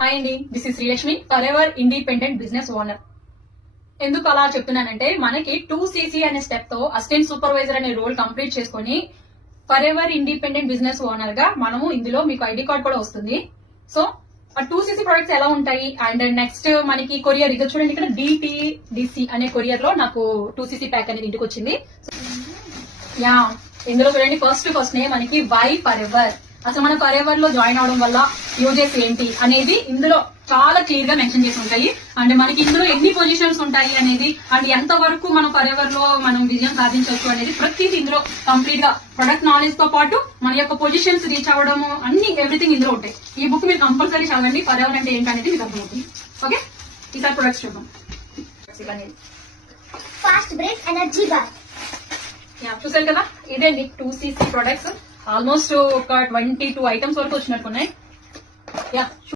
Hi అండి, this is Srilakshmi, for ever independent business owner. ఎందుకు అలా చెప్తున్నానంటే మనకి 2cc అనే స్టెప్ తో అసిస్టెంట్ సూపర్వైజర్ అనే రోల్ కంప్లీట్ చేసుకుని for ever independent business owner గా మనము ఇందులో మీకు ఐడి కార్డ్ కూడా వస్తుంది. సో ఆ 2cc ప్రొడక్ట్స్ ఎలా ఉంటాయి అండ్ నెక్స్ట్ మనకి కొరియర్ ఇది చూడండి, ఇక్కడ DTDC అనే కొరియర్ లో నాకు 2cc ప్యాక్ అనేది ఇంటికి వచ్చింది. యా, ఇందులో చూడండి ఫస్ట్ నే మనకి వై ఫర్ ఎవర్, అసలు మన ఫర్ ఎవర్ లో జాయిన్ అవడం వల్ల యూజెస్ ఏంటి అనేది ఇందులో చాలా క్లియర్ గా మెన్షన్ చేసి ఉంటాయి. అండ్ మనకి ఇందులో ఎన్ని పొజిషన్స్ ఉంటాయి అనేది అండ్ ఎంత వరకు మనం ఫర్ ఎవర్ లో మనం విజయం సాధించవచ్చు అనేది ప్రతిదీ ఇందులో కంప్లీట్ గా ప్రొడక్ట్ నాలెడ్జ్ తో పాటు మన యొక్క పొజిషన్స్ రీచ్ అవ్వడము అన్ని ఎవ్రీథింగ్ ఇందులో ఉంటాయి. ఈ బుక్ మీరు కంపల్సరీ చదవండి, ఫర్ ఎవర్ అంటే ఏంటి అనేది మీకు అర్థమవుతుంది. ఓకే, ఈసారి ప్రొడక్ట్స్ చూద్దాం. Fast break energy bar. చూసారు కదా, ఇదేండి 2cc ప్రొడక్ట్స్. ఆల్మోస్ట్ ఒక 22 ఐటమ్స్ వరకు వచ్చినట్టున్నాయి. యా.